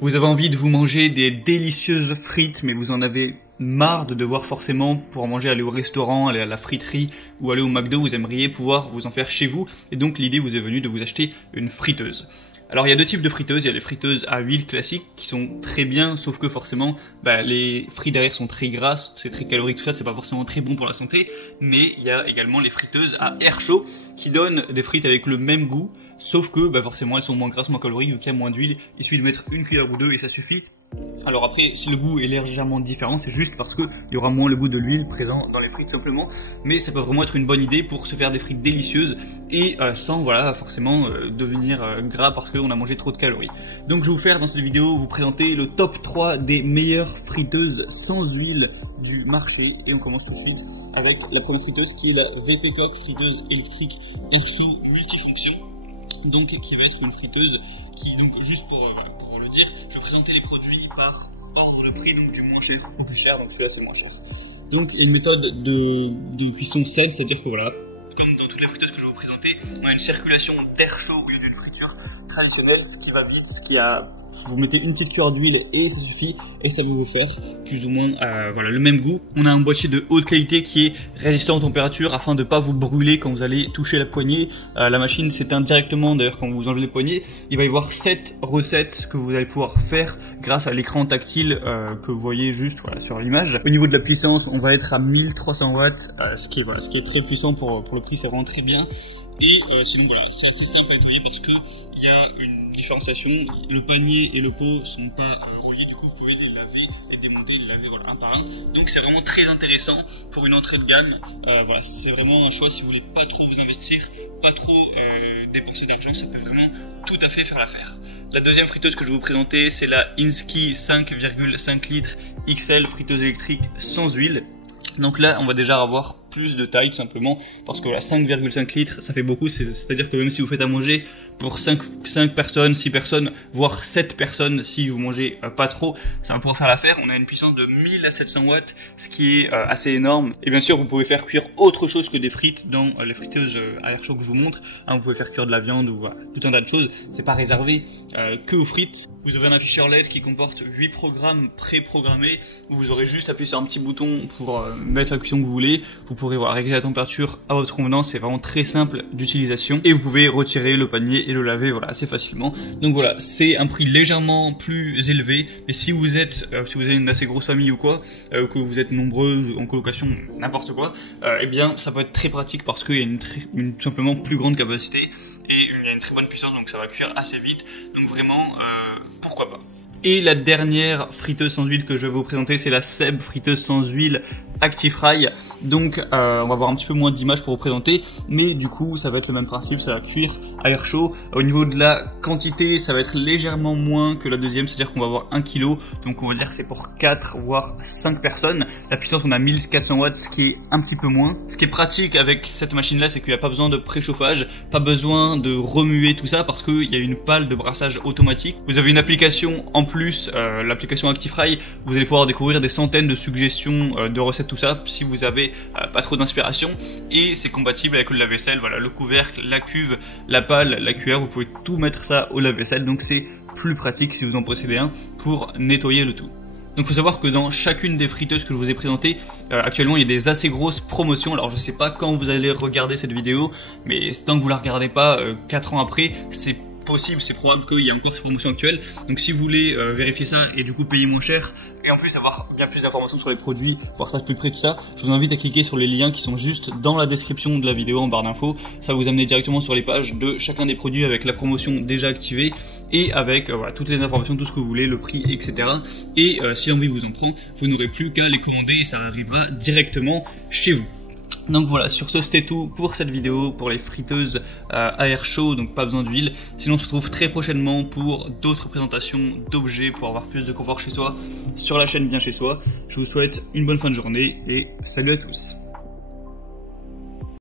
Vous avez envie de vous manger des délicieuses frites, mais vous en avez marre de devoir forcément, pour manger, aller au restaurant, aller à la friterie ou aller au McDo, vous aimeriez pouvoir vous en faire chez vous. Et donc l'idée vous est venue de vous acheter une friteuse. Alors il y a deux types de friteuses, il y a les friteuses à huile classiques qui sont très bien, sauf que forcément les frites derrière sont très grasses, c'est très calorique, tout ça, c'est pas forcément très bon pour la santé. Mais il y a également les friteuses à air chaud qui donnent des frites avec le même goût, sauf que forcément elles sont moins grasses, moins caloriques, vu qu'il y a moins d'huile, il suffit de mettre une cuillère ou deux et ça suffit. Alors après, si le goût est légèrement différent, c'est juste parce que il y aura moins le goût de l'huile présent dans les frites simplement, mais ça peut vraiment être une bonne idée pour se faire des frites délicieuses et sans forcément devenir gras parce qu'on a mangé trop de calories. Donc je vais vous faire dans cette vidéo vous présenter le top 3 des meilleures friteuses sans huile du marché, et on commence tout de suite avec la première friteuse qui est la VP Cook friteuse électrique air chaud multifonction. Donc qui va être une friteuse qui, donc juste pour le dire, je vais présenter les produits par ordre de prix, donc du moins cher au plus cher, donc celui-là c'est moins cher. Donc il y a une méthode de cuisson saine, c'est-à-dire que voilà, comme dans toutes les friteuses que je vais vous présenter, on a une circulation d'air chaud au lieu d'une friture traditionnelle, ce qui va vite, vous mettez une petite cuillère d'huile et ça suffit, et ça va vous faire plus ou moins le même goût. On a un boîtier de haute qualité qui est résistant aux températures afin de ne pas vous brûler quand vous allez toucher la poignée. La machine s'éteint directement d'ailleurs quand vous enlevez les poignées. Il va y avoir 7 recettes que vous allez pouvoir faire grâce à l'écran tactile que vous voyez juste sur l'image. Au niveau de la puissance, on va être à 1300 watts, ce qui est très puissant pour le prix, c'est vraiment très bien. Et sinon voilà, c'est assez simple à nettoyer parce que il y a une différenciation. Le panier et le pot sont pas reliés, du coup vous pouvez les laver et démonter, les laver un par un. Donc c'est vraiment très intéressant pour une entrée de gamme. C'est vraiment un choix si vous voulez pas trop vous investir, pas trop dépenser d'argent, ça peut vraiment tout à fait faire l'affaire. La deuxième friteuse que je vais vous présenter, c'est la Insky 5,5 litres XL friteuse électrique sans huile. Donc là on va déjà avoir plus de taille tout simplement parce que la 5,5 litres ça fait beaucoup, c'est-à-dire que même si vous faites à manger pour 5 personnes, 6 personnes, voire 7 personnes si vous mangez pas trop, ça va pouvoir faire l'affaire. On a une puissance de 1000 à 700 watts, ce qui est assez énorme. Et bien sûr vous pouvez faire cuire autre chose que des frites dans les friteuses à air chaud que je vous montre, vous pouvez faire cuire de la viande ou tout un tas de choses, c'est pas réservé que aux frites. Vous avez un afficheur LED qui comporte 8 programmes pré-programmés où vous aurez juste appuyé sur un petit bouton pour mettre la cuisson que vous voulez. Vous pourrez régler la température à votre convenance, c'est vraiment très simple d'utilisation et vous pouvez retirer le panier et le laver assez facilement. Donc voilà, c'est un prix légèrement plus élevé, mais si vous avez une assez grosse famille ou quoi, que vous êtes nombreux en colocation, n'importe quoi, eh bien ça peut être très pratique parce qu'il y a une simplement plus grande capacité et il y a une très bonne puissance, donc ça va cuire assez vite, donc vraiment pourquoi pas. Et la dernière friteuse sans huile que je vais vous présenter, c'est la Seb friteuse sans huile ActiFry. Donc on va avoir un petit peu moins d'images pour vous présenter, mais du coup ça va être le même principe, ça va cuire à air chaud. Au niveau de la quantité, ça va être légèrement moins que la deuxième, c'est-à-dire qu'on va avoir 1 kg, donc on va dire que c'est pour 4 voire 5 personnes. La puissance, on a 1400 watts, ce qui est un petit peu moins. Ce qui est pratique avec cette machine là, c'est qu'il n'y a pas besoin de préchauffage, pas besoin de remuer tout ça parce qu'il y a une pale de brassage automatique. Vous avez une application en plus, l'application ActiFry, vous allez pouvoir découvrir des centaines de suggestions de recettes, tout ça, si vous avez pas trop d'inspiration, et c'est compatible avec le lave-vaisselle, le couvercle, la cuve, la pale, la cuillère, vous pouvez tout mettre ça au lave-vaisselle, donc c'est plus pratique si vous en possédez un pour nettoyer le tout. Donc il faut savoir que dans chacune des friteuses que je vous ai présentées, actuellement il y a des assez grosses promotions. Alors je sais pas quand vous allez regarder cette vidéo, mais tant que vous la regardez pas 4 ans après, c'est possible, c'est probable qu'il y a encore ces promotions actuelles. Donc si vous voulez vérifier ça et du coup payer moins cher et en plus avoir bien plus d'informations sur les produits, voir ça de plus près, tout ça, je vous invite à cliquer sur les liens qui sont juste dans la description de la vidéo en barre d'infos. Ça va vous amener directement sur les pages de chacun des produits avec la promotion déjà activée et avec toutes les informations, tout ce que vous voulez, le prix, etc. Et si l'envie vous en prend, vous n'aurez plus qu'à les commander et ça arrivera directement chez vous. Donc voilà, sur ce c'était tout pour cette vidéo, pour les friteuses à air chaud, donc pas besoin d'huile. Sinon on se retrouve très prochainement pour d'autres présentations d'objets pour avoir plus de confort chez soi, sur la chaîne Bien Chez Soi. Je vous souhaite une bonne fin de journée et salut à tous.